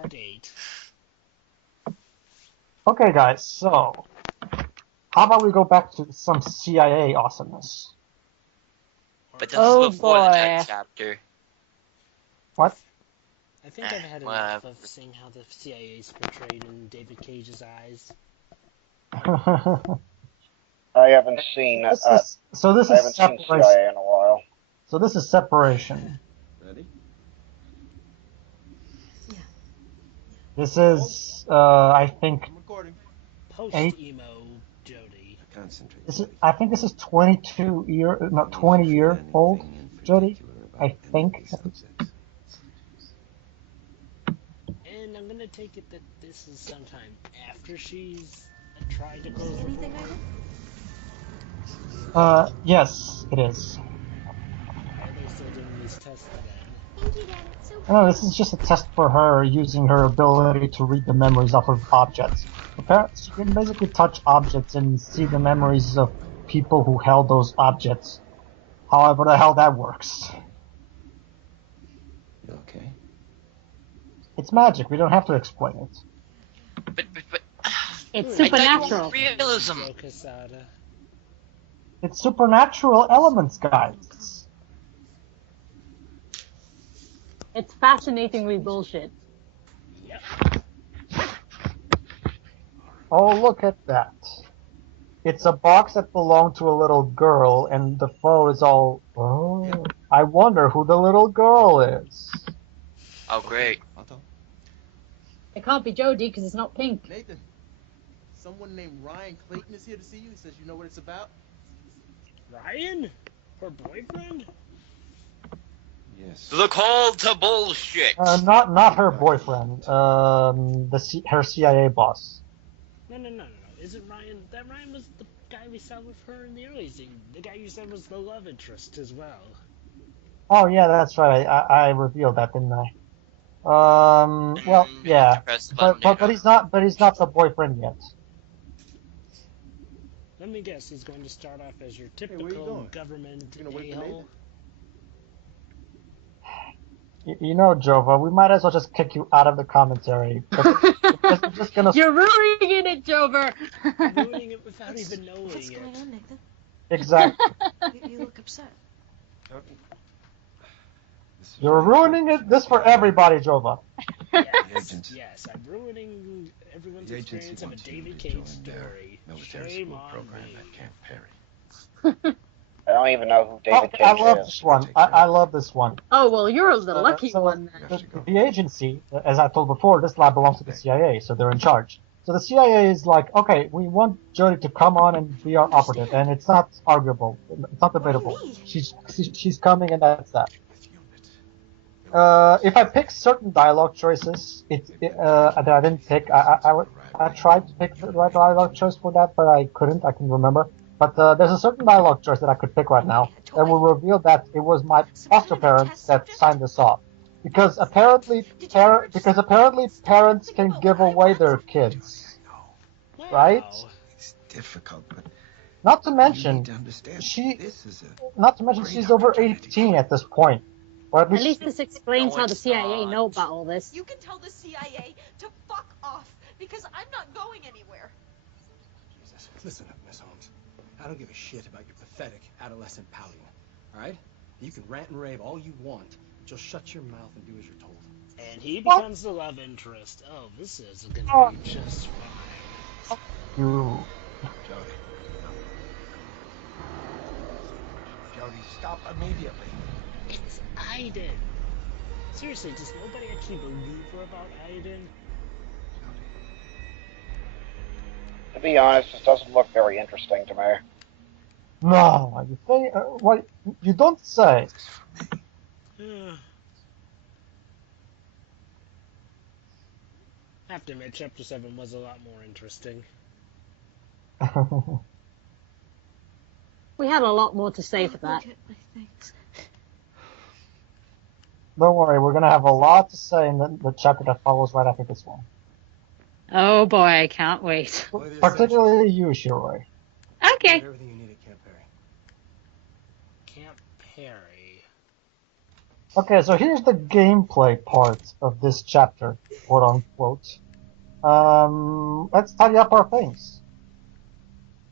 Part 8. Okay, guys, so how about we go back to some CIA awesomeness? But this is before the boy. next chapter. What? I think I've had enough of seeing how the CIA is portrayed in David Cage's eyes. I haven't seen this is seen separation. CIA in a while. So this is separation. Ready? Yeah. This is, I think, I'm recording. Post-emo Jodie. Concentrate. I think this is 20 year old Jodie. I think. And I'm gonna take it that this is sometime after she's tried to close the Anything book. I did? Yes, it is. Are they still doing these tests then? Thank you, Dad. It's so No, this is just a test for her using her ability to read the memories of her objects. Apparently, she can basically touch objects and see the memories of people who held those objects. However the hell that works. You okay? It's magic, we don't have to explain it. But It's I supernatural. thought realism. Joe Quesada. It's supernatural elements, guys. It's fascinatingly bullshit. Yep. Oh, look at that. It's a box that belonged to a little girl, and the foe is all, oh, I wonder who the little girl is. Oh, great. It can't be Jodie because it's not pink. Nathan, someone named Ryan Clayton is here to see you. He says you know what it's about. Ryan? Her boyfriend? Yes. The call to bullshit. Not her boyfriend, her CIA boss. No. Isn't Ryan... That Ryan was the guy we saw with her in the early scene. The guy you said was the love interest as well. Oh yeah, that's right. I revealed that, didn't I? Well, yeah, but he's not the boyfriend yet. Let me guess, he's going to start off as your where you typical going? government You gonna wait for a-hole. You know, Jova, we might as well just kick you out of the commentary. We're just gonna... You're ruining it, Jover! Ruining it without even knowing What's it. going on, Nathan? Exactly. You look upset. You're ruining this for everybody, Jova. Yes, I'm ruining everyone's experience of a David Cage story. Shame on me. I don't even know who David Cage I love is. this one. I love this one. Oh, well, you're the lucky one then. The agency, as I told before, this lab belongs to the CIA, so they're in charge. So the CIA is like, okay, we want Jodie to come on and be our operative, and it's not arguable. It's not debatable. She's coming, and that's that. If I pick certain dialogue choices, that I didn't pick, I tried to pick the right dialogue choice for that, but I couldn't. I can remember. But there's a certain dialogue choice that I could pick right now that will reveal that it was my foster parents that signed this off. Because apparently parents can give away their kids, right? It's difficult, but Not to mention, she's over 18 at this point. Or At least this explains how the CIA know about all this. You can tell the CIA to fuck off, because I'm not going anywhere. Jesus. Listen up, Miss Holmes. I don't give a shit about your pathetic adolescent pouting, alright? You can rant and rave all you want, but you'll shut your mouth and do as you're told. And he becomes the love interest. Oh, this is gonna be just fine. You. Jodie, stop immediately. It's Aiden. Seriously, does nobody actually believe her about Aiden? To be honest, this doesn't look very interesting to me. No, you think? What? You don't say. I have to admit, Chapter 7 was a lot more interesting. We had a lot more to say for that. Don't worry, we're gonna have a lot to say in the chapter that follows right after this one. Oh boy, I can't wait. Particularly you, Shiroi. Okay. Everything you need at Camp Perry. Camp Perry. Okay, so here's the gameplay part of this chapter, quote unquote. Let's tidy up our things.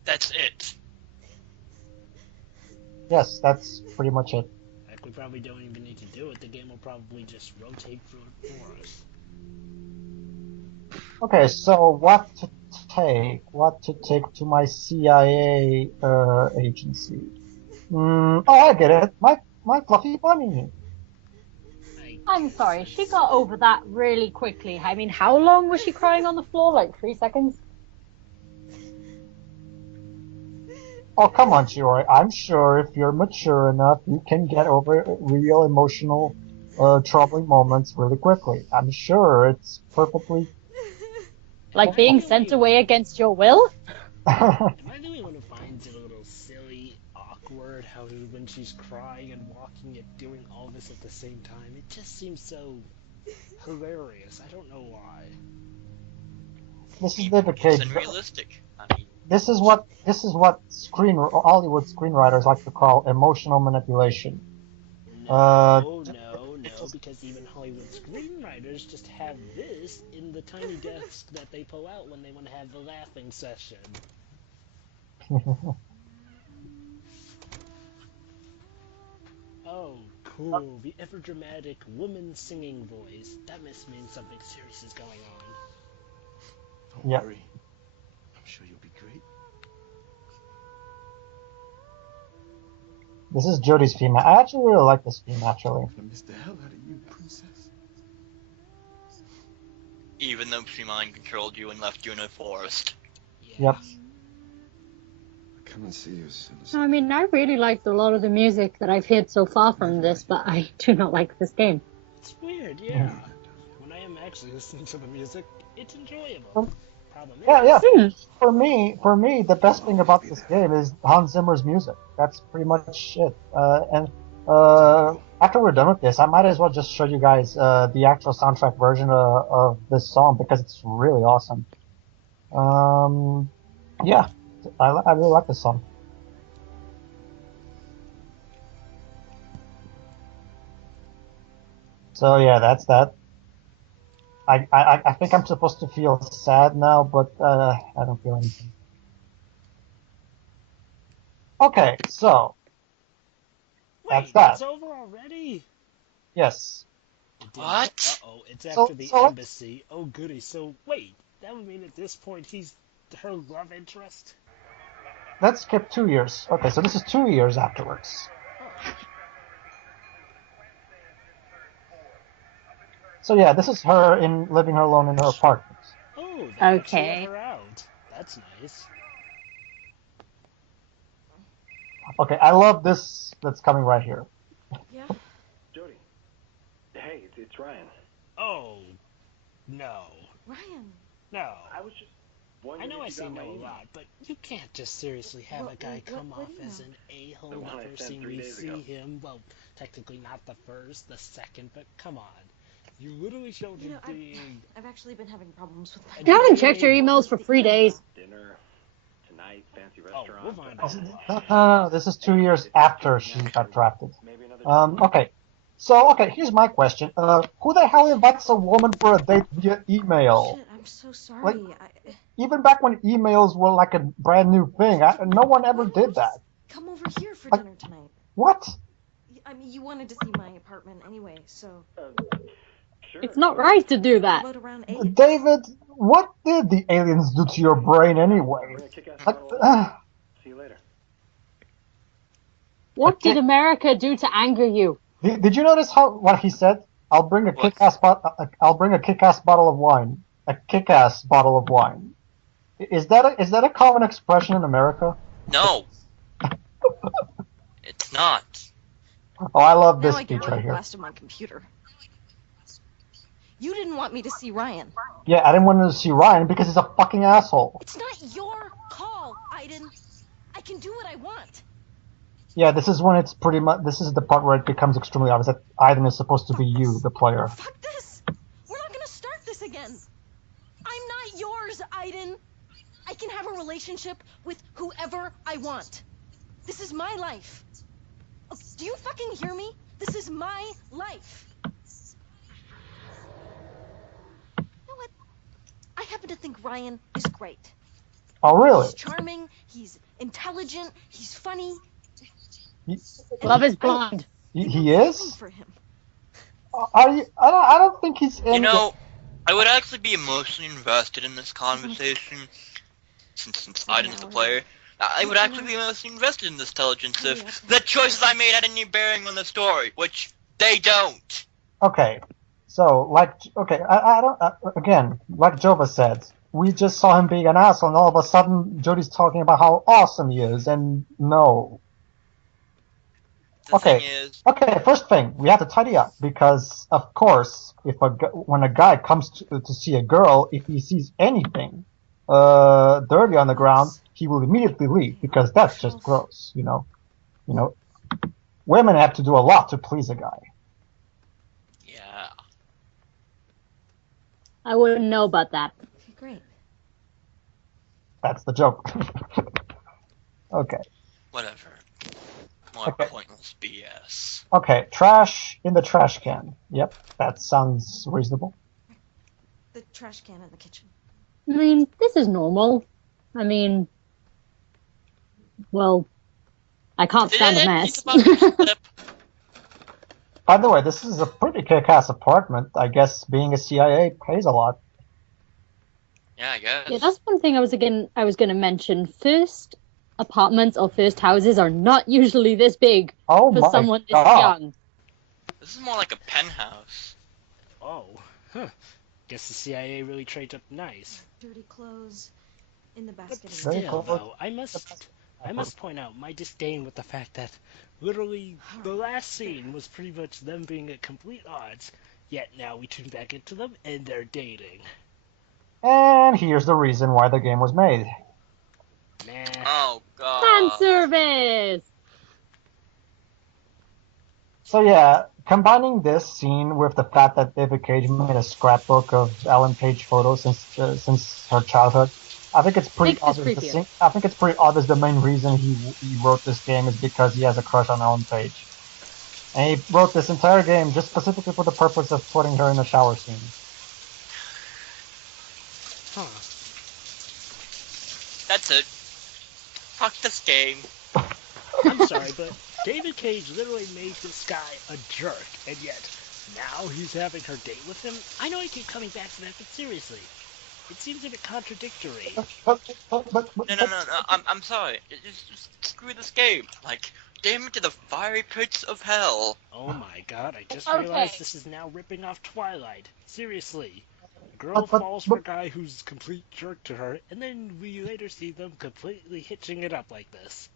That's it. Yes, that's pretty much it. Like, we probably don't even need to do it. The game will probably just rotate through it for us. Okay, so what to take to my CIA agency? Oh, I get it. My fluffy bunny. I'm sorry, she got over that really quickly. I mean, how long was she crying on the floor? Like 3 seconds? Oh, come on, Shiori. I'm sure if you're mature enough, you can get over real emotional, troubling moments really quickly. I'm sure it's perfectly... Like being sent away against your will? Am I the only one who finds it a little silly, awkward, how when she's crying and walking and doing all this at the same time? It just seems so hilarious. I don't know why. This is David Cage. It's unrealistic. I mean, This is what Hollywood screenwriters like to call emotional manipulation. No, because even Hollywood screenwriters just have this in the tiny desk that they pull out when they want to have the laughing session. Oh, cool. The ever-dramatic woman singing voice. That must mean something serious is going on. Don't Yeah. worry. I'm sure you'll be great. This is Jodie's theme. I actually really like this theme, actually. I'm gonna miss the hell out of you, princess. even though she mind controlled you and left you in a forest. Yep. Come and see you as soon as I mean, I really liked a lot of the music that I've heard so far from this, but I do not like this game. It's weird, yeah. When I am actually listening to the music, it's enjoyable. Problem is, Yeah. For me, the best thing about this game is Hans Zimmer's music. That's pretty much it. After we're done with this, I might as well just show you guys the actual soundtrack version of this song because it's really awesome. Yeah, I really like this song. So yeah, that's that. I think I'm supposed to feel sad now, but I don't feel anything. Okay, so that's that. It's over already? Yes. What? Uh-oh, it's after the so- embassy. Oh, goody. So, wait, that would mean at this point he's her love interest? Let's skip 2 years. Okay, so this is 2 years afterwards. So yeah, this is her living alone in her apartment. Oh, they actually Okay. let her out. That's nice. Okay, I love this that's coming right here. Yeah. Jodie. Hey, it's Ryan. Oh, no. Ryan. No. I was just I wondering know if I you say got my no a email. lot, but you can't just seriously have a guy come what off as email? an a-hole The the one I first sent scene 3 we days see ago. him. Well, technically not the first, the second, but come on. You literally showed You him know, being... I've actually been having problems with my. You haven't checked your emails for 3 days. Dinner tonight, fancy Oh, restaurant. we'll find but- out. No, this is 2 years after she got drafted. Maybe another Okay. So, okay, here's my question. Who the hell invites a woman for a date via email? Shit, I'm so sorry. Like- Even back when emails were like a brand new thing, no one ever did that. Come over here for Like- dinner tonight. What? I mean, you wanted to see my apartment anyway, so. Sure. It's not right to do that. How about around 8? David, what did the aliens do to your brain anyway? Bring a kick-ass Like, bottle of- See you later. What did America do to anger you? did you notice what he said? I'll bring a What? I'll bring a kick-ass bottle of wine. A kick-ass bottle of wine. Is that a common expression in America? No. It's not. Oh, I love this Now I can speech play right here. Blast on my computer. You didn't want me to see Ryan. Yeah, I didn't want to see Ryan because he's a fucking asshole. It's not your call, Aiden. I can do what I want. Yeah, this is when it's pretty much. This is the part where it becomes extremely obvious that Aiden is supposed to be you, the player. Fuck this! We're not gonna start this again. I'm not yours, Aiden. I can have a relationship with whoever I want. This is my life. Oh, do you fucking hear me? This is my life. You know what? I happen to think Ryan is great. Oh, really? He's charming, he's intelligent, he's funny. Love is blind. He is? For him. Are you? I don't think he's in. You know, I would actually be emotionally invested in this conversation, since Aiden's the player. I would actually be emotionally invested in this intelligence if the choices I made had any bearing on the story, which they don't. Okay, so I don't. Again, like Jova said, we just saw him being an asshole, and all of a sudden, Jodie's talking about how awesome he is, and no. The thing is, Okay, first thing, we have to tidy up, because, of course, when a guy comes to see a girl, if he sees anything dirty on the ground, he will immediately leave, because that's just gross, you know? Women have to do a lot to please a guy. yeah. I wouldn't know about that. Great. That's the joke. Okay. Whatever. More pointless BS. Okay, trash in the trash can. Yep, that sounds reasonable. The trash can in the kitchen. I mean, this is normal. I mean, well, I can't stand a mess. By the way, this is a pretty kick-ass apartment. I guess being a CIA pays a lot. Yeah, I guess. Yeah, that's one thing I was going to mention. First apartments or first houses are not usually this big for someone this young. This is more like a penthouse. Oh, huh. Guess the CIA really traded up nice. Dirty clothes in the basket. But still, though, I must point out my disdain with the fact that literally the last scene was pretty much them being at complete odds, yet now we tune back into them and they're dating. And here's the reason why the game was made. Nah. Oh, God. Fan service! So yeah, combining this scene with the fact that David Cage made a scrapbook of Ellen Page photos since her childhood, I think it's pretty obvious. I think it's pretty obvious the main reason he wrote this game is because he has a crush on Ellen Page, and he wrote this entire game just specifically for the purpose of putting her in a shower scene. Huh. That's it. Fuck this game. I'm sorry, but David Cage literally made this guy a jerk, and yet now he's having her date with him? I know I keep coming back to that, but seriously, it seems a bit contradictory. No, I'm sorry. Just screw this game. Like, damn it to the fiery pits of hell. Oh my god, I just realized this is now ripping off Twilight. Seriously. A girl falls for a guy who's a complete jerk to her, and then we later see them completely hitching it up like this.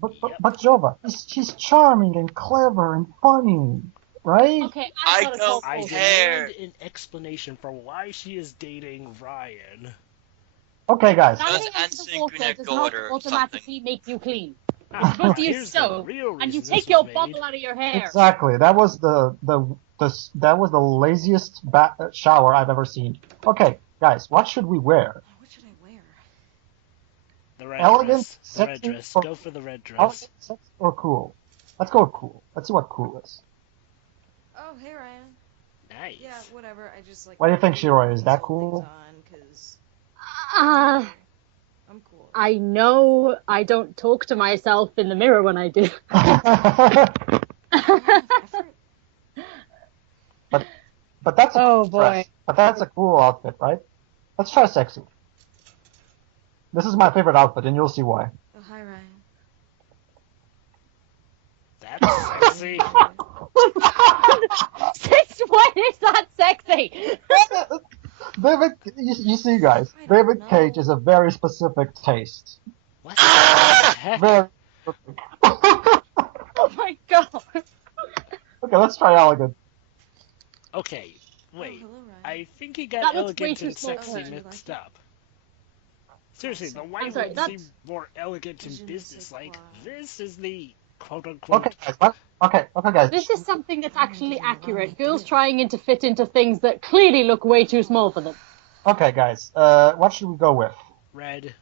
But Jova, she's charming and clever and funny, right? Okay, I don't care. I demand an explanation for why she is dating Ryan. Okay, guys. Diving into the water does not automatically make you clean. You go to your stove and you take your bubble out of your hair. Exactly. That was that was the laziest shower I've ever seen. Okay, guys, what should we wear? What should I wear? The red Elegant, dress. The sexy, red dress. Go for the red dress. Elegant, sexy, or cool? Let's go with cool. Let's see what cool is. Oh, hey Ryan. Nice. Yeah, whatever. I just like. What do you think, Shiroi? Is that cool? I'm cool. I know I don't talk to myself in the mirror when I do. but that's a cool boy. dress. But that's a cool outfit, right? Let's try sexy. This is my favorite outfit, and you'll see why. Oh, hi Ryan. That's sexy. Since when is that sexy? David, you see, guys, David Cage is a very specific taste. What the heck? Very specific. Oh my god. Okay, let's try elegant. Okay, wait. Hello, Ryan. I think he got That looks way elegant too and small. sexy Oh, mixed up. Seriously, the I'm white sorry, one that's- seemed more elegant and businesslike. This is the quote-unquote... Okay, guys. Okay, guys. This is something that's actually accurate. Girls trying to fit into things that clearly look way too small for them. Okay, guys. What should we go with? Red.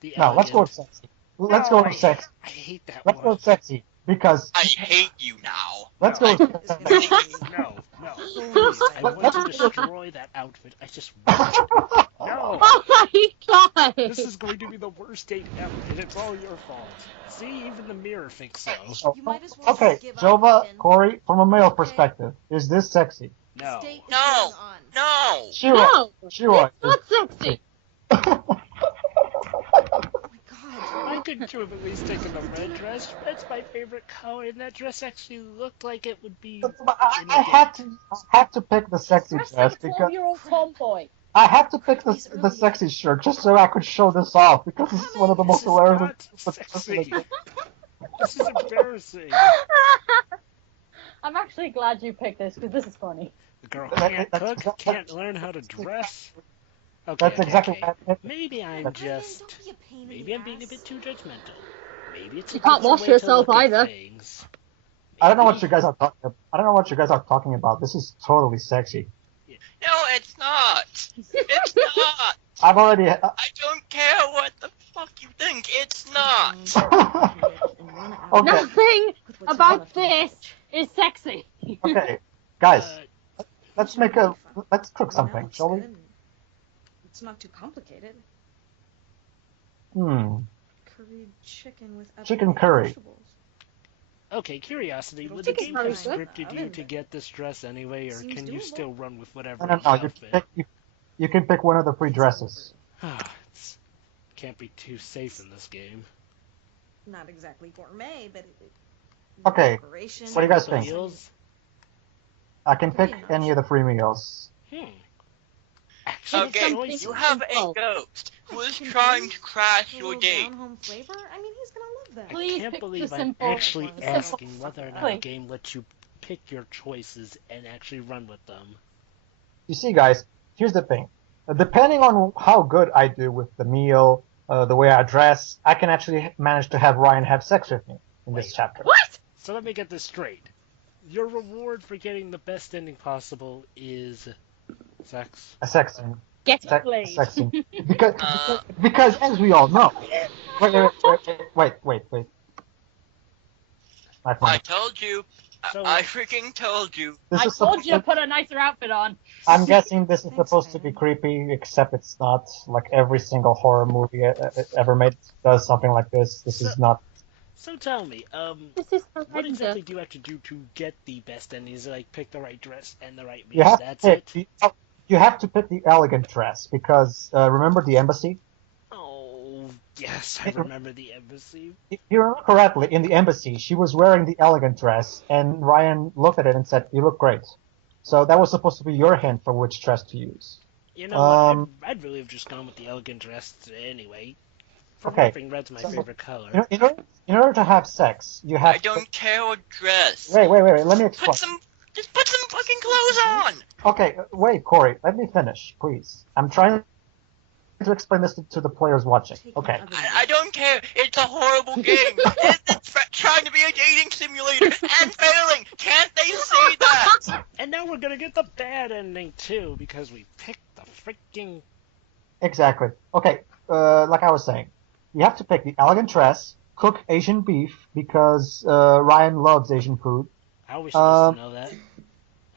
The No, let's go with elegant. sexy. Let's go with sexy. I hate that Let's one. go with sexy. Because I hate you now. let's go. No. Please, I want to destroy that outfit. I just want it. No. Oh my god! This is going to be the worst date ever, and it's all your fault. See, even the mirror thinks so. You might as well Okay, just give up, Jova, Aiden. Corey, from a male Okay. perspective, is this sexy? No. State is No. going on. No. Sure. No, Sure. it's not sexy. I could have at least taken the red dress. That's my favorite color, and that dress actually looked like it would be. I had to pick the sexy Dressed dress like a because 12-year-old tomboy. I had to pick the sexy shirt just so I could show this off because this is one of the most This is hilarious. not sexy. This is embarrassing. I'm actually glad you picked this because this is funny. The girl can't cook, can't learn how to dress. Okay, That's exactly what I picked. Maybe I'm Aiden, just. don't be a pain in Maybe the I'm being a ass. bit too judgmental. Maybe it's. You can't wash yourself either. I don't know what you guys are talking about. I don't know what you guys are talking about. This is totally sexy. No, it's not. It's not. I've already. I don't care what the fuck you think. It's not. Okay. Nothing about this is sexy. Okay, guys, let's cook something, shall we? It's not too complicated. Curried chicken with Chicken curry. vegetables. Okay, curiosity. Would the game very have good. scripted you to get this dress anyway, or Seems can you doable. still run with whatever No. outfit? You can pick one of the free dresses. Can't be too safe in this game. Not exactly gourmet, but Okay, decoration. what do you guys think? Meals? I can pick any of the free meals. Okay, you have a ghost who is trying to crash your date. Down-home flavor? I mean, he's gonna love that. I Please can't pick believe the I'm simple- actually the simple asking whether or not a Please. game lets you pick your choices and actually run with them. You see, guys, here's the thing. Depending on how good I do with the meal, the way I dress, I can actually manage to have Ryan have sex with me in this chapter. What? So let me get this straight. Your reward for getting the best ending possible is sex. A sex scene. Get Sex- laid. sex scene. Because as we all know. Wait. I told you. So- I freaking told you. This I is told you to put a nicer outfit on. I'm guessing this is supposed to be creepy, except it's not. Like every single horror movie ever made does something like this. This is not. So tell me, This is what horrendous. exactly do you have to do to get the best endings? Like pick the right dress and the right You meals. have That's to it. pick. You have to pick the elegant dress because remember the embassy. Oh yes, I remember the embassy. If you remember correctly, in the embassy, she was wearing the elegant dress, and Ryan looked at it and said, "You look great." So that was supposed to be your hint for which dress to use. You know, what? I'd really have just gone with the elegant dress anyway. For Okay. nothing, red's my favorite color. In order to have sex, you have. I don't care what dress. Wait. Let me explain. Just put some fucking clothes on. Okay, wait, Corey. Let me finish, please. I'm trying to explain this to the players watching. Okay. I don't care. It's a horrible game. It's trying to be a dating simulator and failing. Can't they see that? And now we're gonna get the bad ending too because we picked the freaking. Exactly. Okay. Like I was saying, you have to pick the elegant dress, cook Asian beef because Ryan loves Asian food. How are we supposed to know that?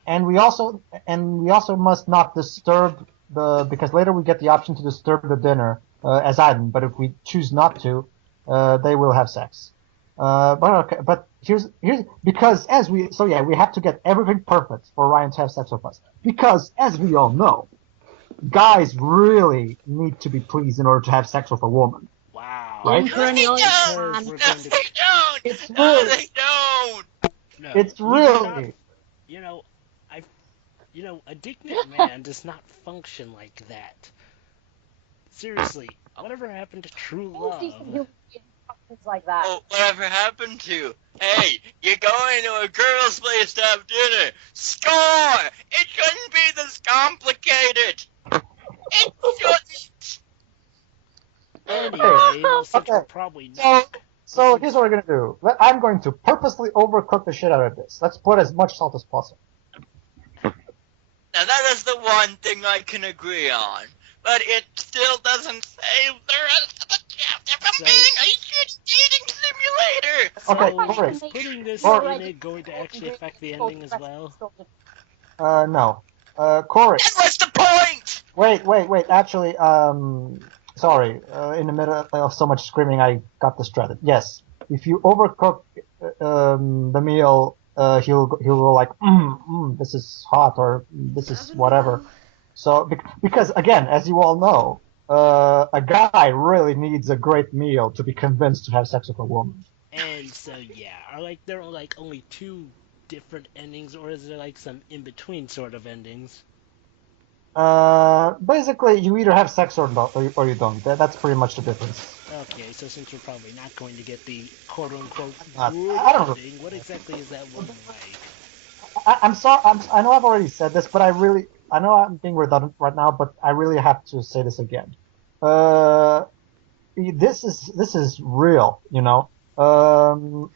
And we also must not disturb because later we get the option to disturb the dinner as Aiden, but if we choose not to, they will have sex. But here's because we have to get everything perfect for Ryan to have sex with us. Because as we all know, guys really need to be pleased in order to have sex with a woman. Wow. Right? No, they don't. We're No, going to- they don't. It's No, really- they don't. No, It's we do not- really. A dignant man does not function like that. Seriously, whatever happened to true love? Things like that. Oh, whatever happened to? Hey, you're going to a girl's place to have dinner. Score! It shouldn't be this complicated. It shouldn't. Anyway, well, since we're Okay. probably not. So here's what we're gonna do. I'm going to purposely overcook the shit out of this. Let's put as much salt as possible. Now that is the one thing I can agree on. But it still doesn't save the rest of the chapter from So- being a shit dating later! Okay, So, Corey. is putting this Corey. in it going to actually affect the ending as well? No. Corey. And what's the point? Wait. Actually, sorry. In the middle of so much screaming, I got distracted. Yes. If you overcook the meal, he'll go like, this is hot, or this is whatever. So, because again, as you all know, a guy really needs a great meal to be convinced to have sex with a woman. And so, yeah, are there are only two different endings, or is there some in-between sort of endings? Basically, you either have sex or not, or you don't. That's pretty much the difference. Okay, so since we're probably not going to get the quote-unquote I don't know. ending, what exactly is that one like? I'm sorry. I know I've already said this, but I know I'm being redundant right now, but I really have to say this again. This is real, you know. You're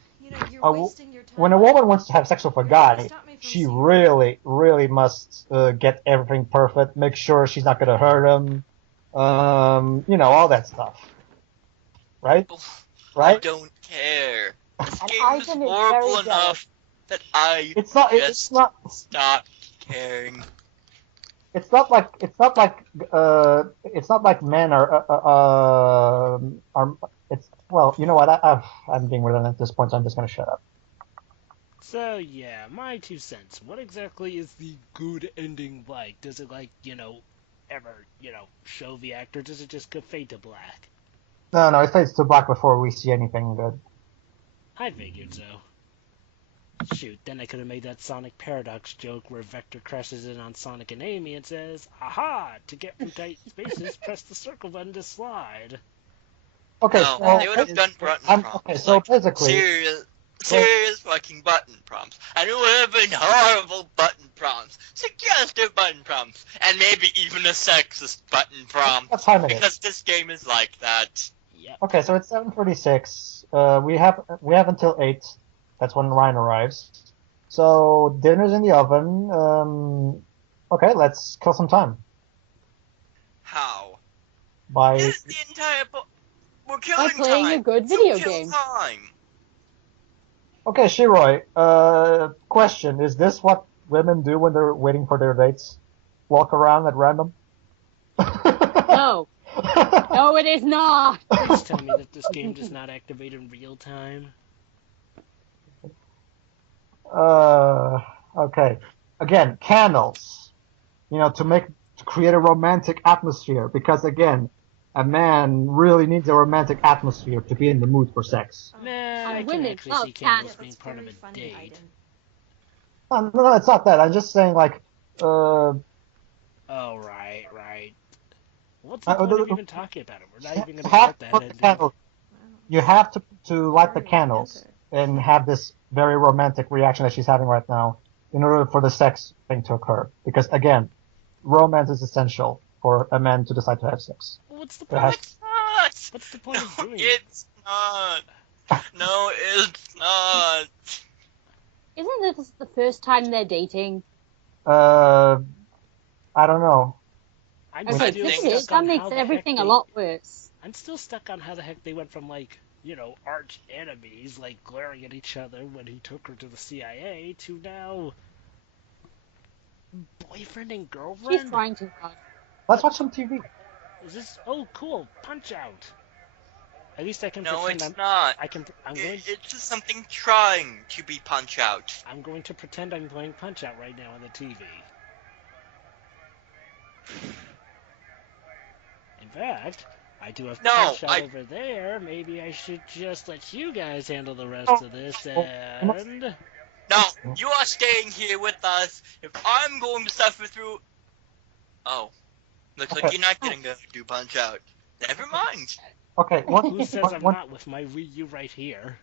wasting your time. When a woman wants to have sex with a guy, she really must get everything perfect, make sure she's not gonna hurt him, all that stuff. Right? I don't care. This game is horrible enough that it's not stopped caring. It's not like men are it's, well, you know what, I'm being redundant at this point, so I'm just gonna shut up. So yeah, my 2 cents. What exactly is the good ending like? Does it ever, show the actor? Does it just fade to black? No, it fades to black before we see anything good. I figured so. Shoot, then I could have made that Sonic Paradox joke where Vector crashes in on Sonic and Amy and says, "Aha! To get from tight spaces, press the circle button to slide." Okay, no, so they would have done button prompts. Okay, so basically, serious fucking button prompts, and it would have been horrible button prompts, suggestive button prompts, and maybe even a sexist button prompt. What time it is? Because this game is like that. Yep. Okay, so it's 7:46. We have until 8. That's when Ryan arrives. So dinner's in the oven. Okay, let's kill some time. How? By This is the entire we're killing By playing time. a good So video kill game. Time. Okay, Shiroi. Question: is this what women do when they're waiting for their dates? Walk around at random? No. No, it is not. Please tell me that this game does not activate in real time. Okay. Again, candles. To create a romantic atmosphere, because again, a man really needs a romantic atmosphere to be in the mood for sex. Nah, I can women actually love see candles candles. being part of a date. No, it's not that. I'm just saying, Oh, right. What's the point of even talking about it? We're not even going to start that ending. You have to light the candles and have this very romantic reaction that she's having right now in order for the sex thing to occur. Because again, romance is essential for a man to decide to have sex. What's the point? What's the point of doing it? It's not. No, it's not. Isn't this the first time they're dating? I don't know. Okay, that makes everything a lot worse. I'm still stuck on how the heck they went from arch enemies, glaring at each other when he took her to the CIA, to now boyfriend and girlfriend? She's trying too hard. Let's watch some TV. Is this? Oh, cool! Punch Out. At least I can. No, pretend it's not. It's just something trying to be Punch Out. I'm going to pretend I'm playing Punch Out right now on the TV. In fact, I do have Punch Out over there. Maybe I should just let you guys handle the rest of this, and... No, you are staying here with us. If I'm going to suffer through... Oh. Looks like you're not going to do Punch Out. Never mind. Okay, who says I'm not with my Wii U right here?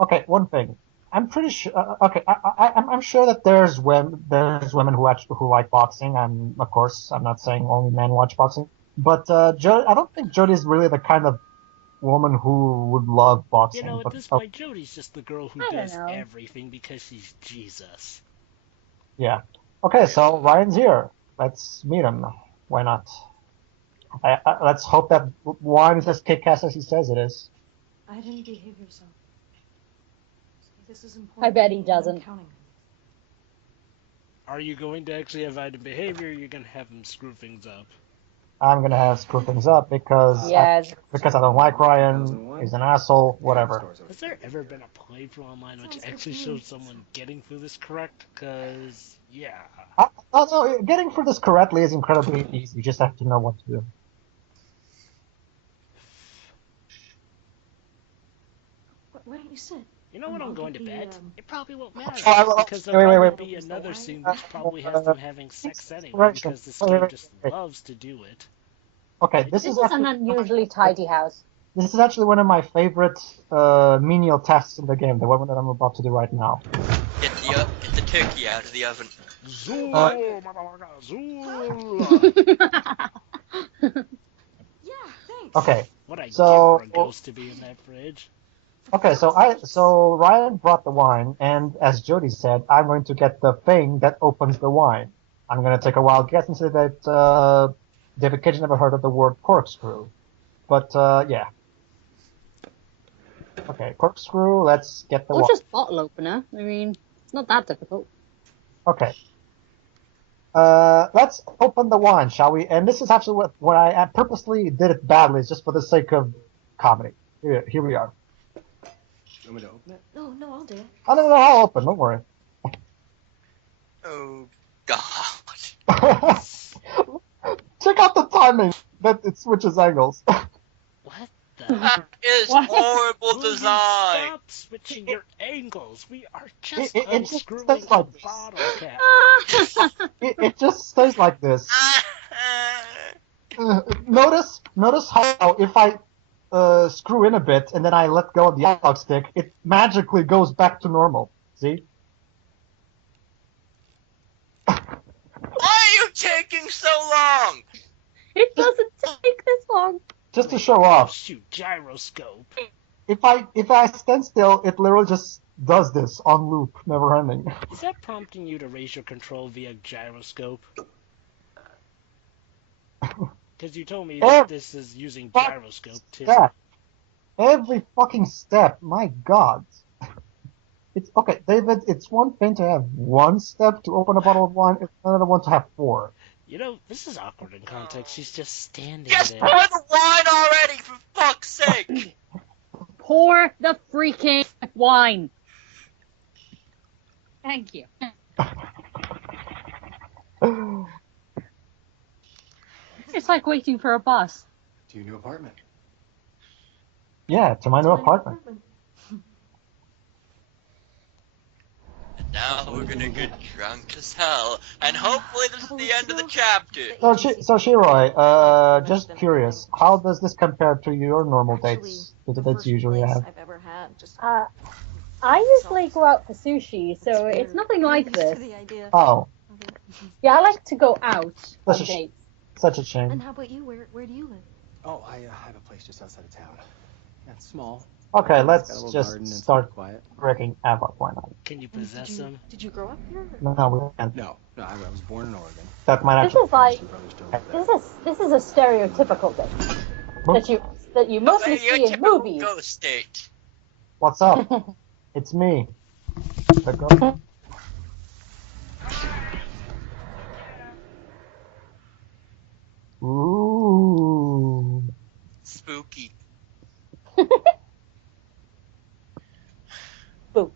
Okay, one thing. I'm pretty sure. I'm sure that there's women who like boxing. Of course, I'm not saying only men watch boxing. But I don't think Jodie's really the kind of woman who would love boxing. At this point, Jodie's just the girl who does everything because she's Jesus. Yeah. Okay, so Ryan's here. Let's meet him. Why not? Let's hope that wine is as kick-ass as he says it is. I didn't behave yourself. This is I bet he doesn't. Are you going to actually have Aiden behavior, or are you going to have him screw things up? I'm gonna have screw things up because I don't like Ryan. He's an asshole. Whatever. Has there ever been a playthrough online which actually showed someone getting through this correct? Cause yeah. No, getting through this correctly is incredibly easy. You just have to know what to do. Why don't you sit? You know what, I'm going to bet? It probably won't matter, Oh, because there'll probably be another scene which probably has them having sex anyway, because this game just loves to do it. Okay, This is an unusually tidy house. This is actually one of my favorite menial tasks in the game, the one that I'm about to do right now. Get the turkey out of the oven. Okay, What I so give for a ghost to be in that fridge. Okay, so Ryan brought the wine, and as Jodie said, I'm going to get the thing that opens the wine. I'm going to take a wild guess and say that David Cage never heard of the word corkscrew, but yeah. Okay, corkscrew. Let's get the wine. Or just bottle opener. I mean, it's not that difficult. Okay. Let's open the wine, shall we? And this is actually what I purposely did it badly, just for the sake of comedy. Here we are. You want me to open it? No, I'll do it. No, I'll open. Don't worry. Oh, God. Check out the timing that it switches angles. What the? That is horrible design. Stop switching your angles. We are just It unscrewing just like the bottle cap. it just stays like this. Notice how if I screw in a bit and then I let go of the analog stick, it magically goes back to normal. See? Why are you taking so long? It doesn't take this long. Just to show off. Shoot, gyroscope. If I stand still, it literally just does this on loop, never ending. Is that prompting you to raise your control via gyroscope? Because you told me that this is using gyroscope too. Every fucking step, my god. It's okay, David, it's one thing to have one step to open a bottle of wine, it's another one to have four. You know, this is awkward in context. She's just standing Just there. pour the wine already, for fuck's sake! Pour the freaking wine. Thank you. It's like waiting for a bus. To your new apartment. Yeah, to my new apartment. And now we're gonna get drunk as hell, and hopefully this is the end of the chapter. So Shiroi, just curious, how does this compare to your normal dates? The dates you usually have? I've ever had. Just I usually go out for sushi, so it's nothing like this. Oh. Yeah, I like to go out on dates. Such a shame. And how about you? Where do you live? Oh, I have a place just outside of town. That's small. Okay, let's Got a little just garden and start quiet. wrecking havoc. Why not? Can you possess him? Did you grow up here? No, we can't. No, I was born in Oregon. That might This actually. is like Brothers this is a stereotypical date that you mostly see in movies. Ghost date. What's up? It's me. The ghost. Ooh. Spooky. Boo.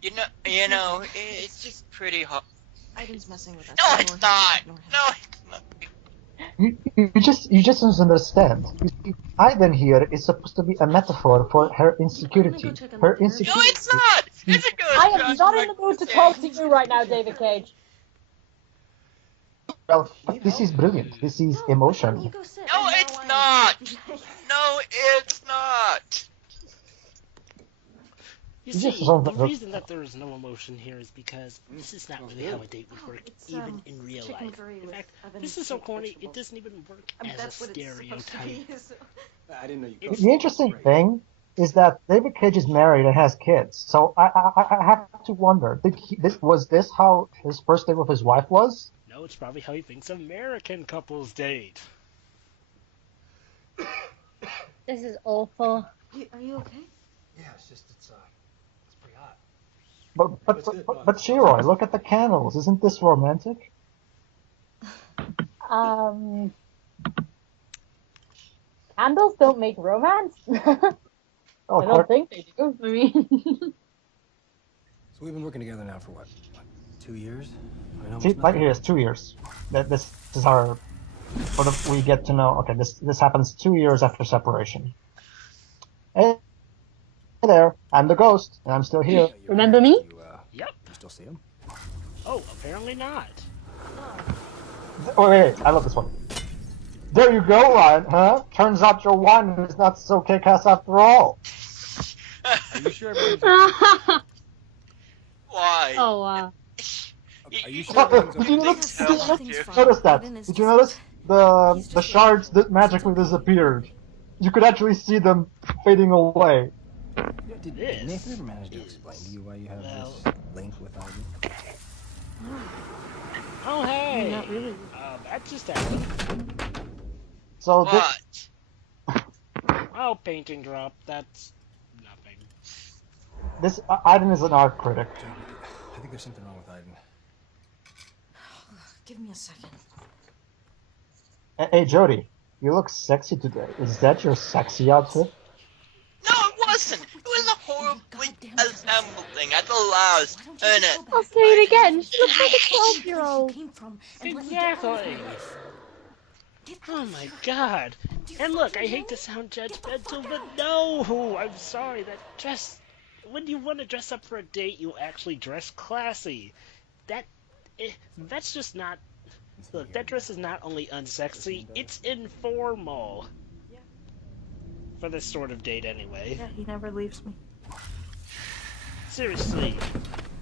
You know, it's just pretty hot. Aiden's messing with us. No, it's not. No, it's not. You just don't understand. You see, Aiden here is supposed to be a metaphor for her insecurity. Her insecurity. No, it's not. It's a ghost. I am not in the mood to talk to you right now, David Cage. Well, this is brilliant. This is emotion. No, it's not. No, it's not. You see, the reason that there is no emotion here is because this is not really how a date would work, even in real life. In fact, this is so corny, it doesn't even work as a stereotype. I didn't know you could. The interesting thing is that David Cage is married and has kids, so I have to wonder, was this how his first date with his wife was? No, it's probably how he thinks American couples date. This is awful. Are you okay? Yeah, it's But Shiroi, look at the candles. Isn't this romantic? Candles don't make romance. Oh, I don't think they do. I mean, So we've been working together now for what 2 years? I mean, see, right here is 2 years. This is our. We get to know. Okay, this happens 2 years after separation. Hey there, I'm the ghost, and I'm still here. Remember me? Yep. You still see him? Oh, apparently not. Oh, wait, I love this one. There you go, Ryan, huh? Turns out your wine is not so kick-ass after all. Are you sure everything's okay? Why? Oh, Are you sure everything's Did you okay? notice that? Did you notice the shards that magically disappeared? You could actually see them fading away. Did Nathan ever manage to explain to you why you have this link with Ivy? Oh, hey! Not really. That just happened. So Oh, painting drop. That's nothing. this Aiden is an art critic. I think there's something wrong with Ivy. Give me a second. Hey, Jodie, you look sexy today. Is that your sexy outfit? No, it wasn't. It was a horribly assembled thing at the last minute. I'll say it again. She looks like a 12-year-old. Exactly. Oh my god. And look, I hate to sound judgmental, but no! I'm sorry, that dress... When you want to dress up for a date, you actually dress classy. That's just not... Look, that dress is not only unsexy, it's informal. Yeah. For this sort of date, anyway. Yeah, he never leaves me. Seriously,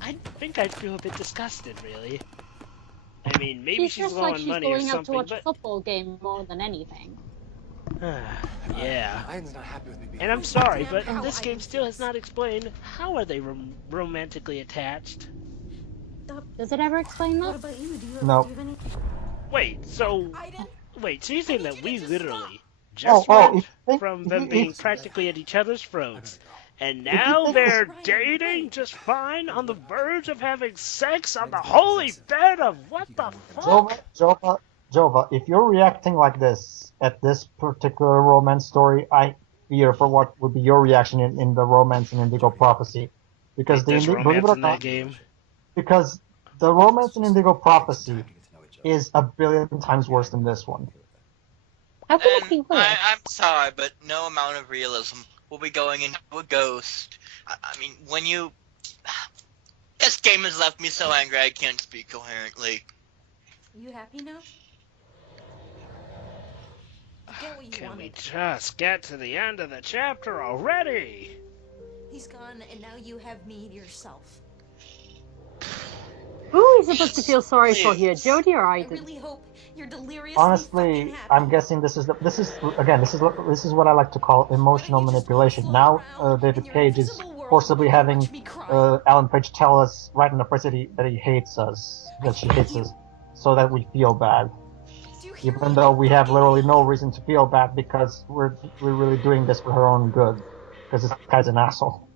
I think I'd feel a bit disgusted, really. I mean, maybe she's just low like on she's money or going out to something, watch a but... football game more than anything. Yeah. Ivan's not happy with me being And I'm sorry, but How this game Ivan still has feels. not explained how are they romantically attached. Does it ever explain What that? about you? Do you No. have any? Wait, so... Aiden, Wait, so you're saying that we literally Oh, just oh, went from them being practically at each other's throats, and now they're dating just fine on the verge of having sex on the holy bed of what the fuck? Jova, if you're reacting like this at this particular romance story, I fear for what would be your reaction in the romance in Indigo Prophecy. Because There's believe it romance or in not, that game. because the romance in Indigo Prophecy is a billion times worse than this one. How can it be worse? I'm sorry, but no amount of realism will be going into a ghost. I mean, when you... This game has left me so angry I can't speak coherently. You happy now? You get what you Can we wanted. just get to the end of the chapter already? He's gone, and now you have me to yourself. Who are we supposed to feel sorry for here, Jodie or I Aiden? really hope you're deliriously Honestly, I'm guessing this is what I like to call emotional manipulation. Now, David Cage is forcibly having Alan Page tell us right in the first that he hates us, that she hates us, so that we feel bad. Even though we have literally no reason to feel bad because we're really doing this for her own good, because this guy's an asshole.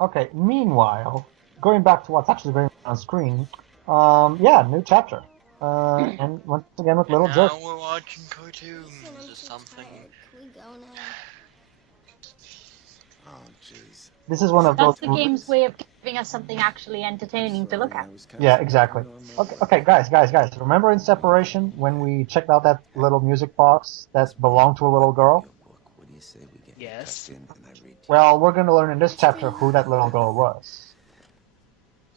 Okay, meanwhile, going back to what's actually going on screen, yeah, new chapter. And once again with little Now Joe. we're watching cartoons or something. Can we go now? Oh, jeez. This is one of That's those... the game's way of giving us something actually entertaining to look at. Yeah, exactly. Okay, guys. Remember in Separation when we checked out that little music box that belonged to a little girl? Yes. Well, we're going to learn in this chapter who that little girl was.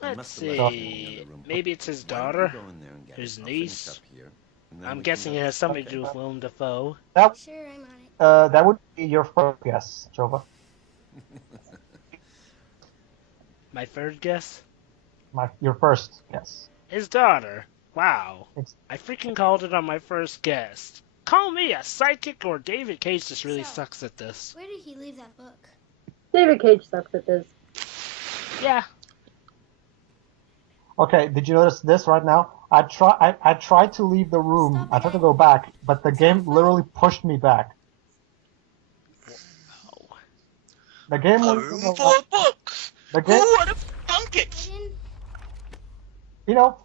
Let's see. Maybe it's his daughter? His niece? I'm guessing it has something to do with Willem Dafoe. Sure, I'm on it. That would be your first guess, Jova. My third guess? Your first guess. His daughter. Wow. I freaking called it on my first guess. Call me a psychic, or David Cage just really sucks at this. Where did he leave that book? David Cage sucks at this. Yeah. Okay, did you notice this right now? I tried to leave the room. I tried to go back, but the game literally pushed me back. The game A room full of books. The game, who would have thunk it? You know,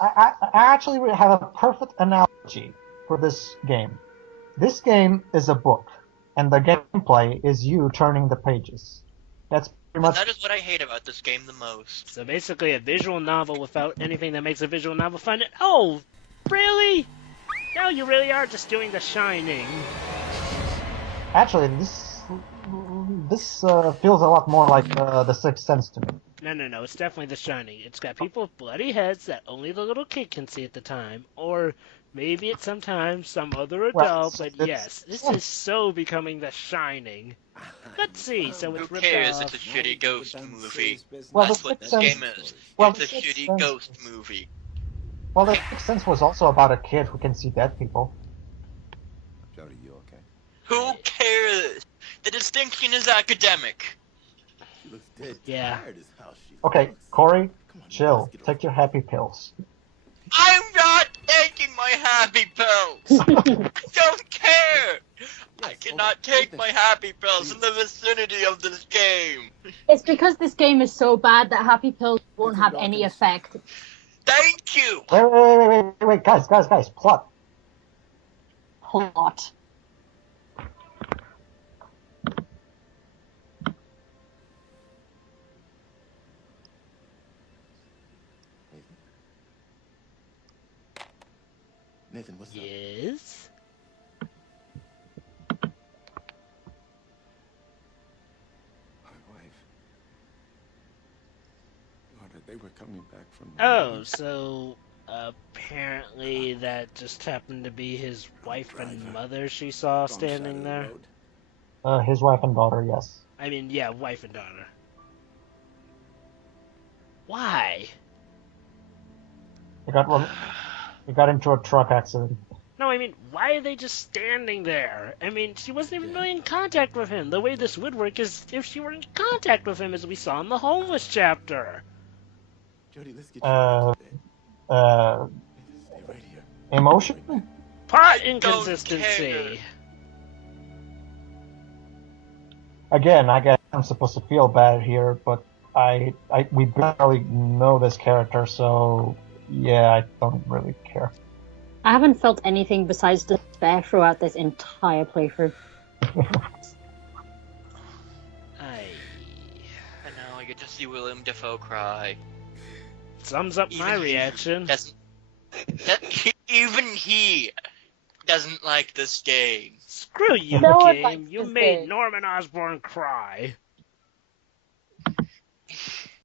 I actually have a perfect analogy for this game. This game is a book, and the gameplay is you turning the pages. That's pretty much. That is what I hate about this game the most. So basically a visual novel without anything that makes a visual novel fun. Oh, really? No, you really are just doing The Shining. Actually, this feels a lot more like The Sixth Sense to me. No, it's definitely The Shining. It's got people with bloody heads that only the little kid can see at the time, or maybe it's sometimes some other adult, but yes, this is so becoming The Shining. Let's see, so it's Who cares? It's a shitty ghost movie. Well, That's what this game is. Well, it's a shitty ghost movie. Well, The Sixth Sense was also about a kid who can see dead people. Jodie, you okay? Who cares? The distinction is academic. She looks dead Yeah. tired as how she Okay, Corey, chill. Take your happy pills. I'm not taking my happy pills! I don't care! I cannot take my happy pills in the vicinity of this game! It's because this game is so bad that happy pills won't have any effect. Thank you! Wait, guys, plot. Plot. Nathan, what's up? Yes? My wife. Daughter, they were coming back from... Oh, so apparently that just happened to be his wife and mother she saw standing there? His wife and daughter, yes. I mean, yeah, wife and daughter. Why? He got into a truck accident. No, I mean, why are they just standing there? I mean, she wasn't even really in contact with him. The way this would work is if she were in contact with him, as we saw in the homeless chapter. Jodie, let's get Emotion? Plot inconsistency. Again, I guess I'm supposed to feel bad here, but we barely know this character, so yeah, I don't really care. I haven't felt anything besides despair throughout this entire playthrough. I know, I get to see Willem Dafoe cry. Sums up my reaction. Even he doesn't like this game. Screw you, No one game. likes You this made game. Norman Osborn cry.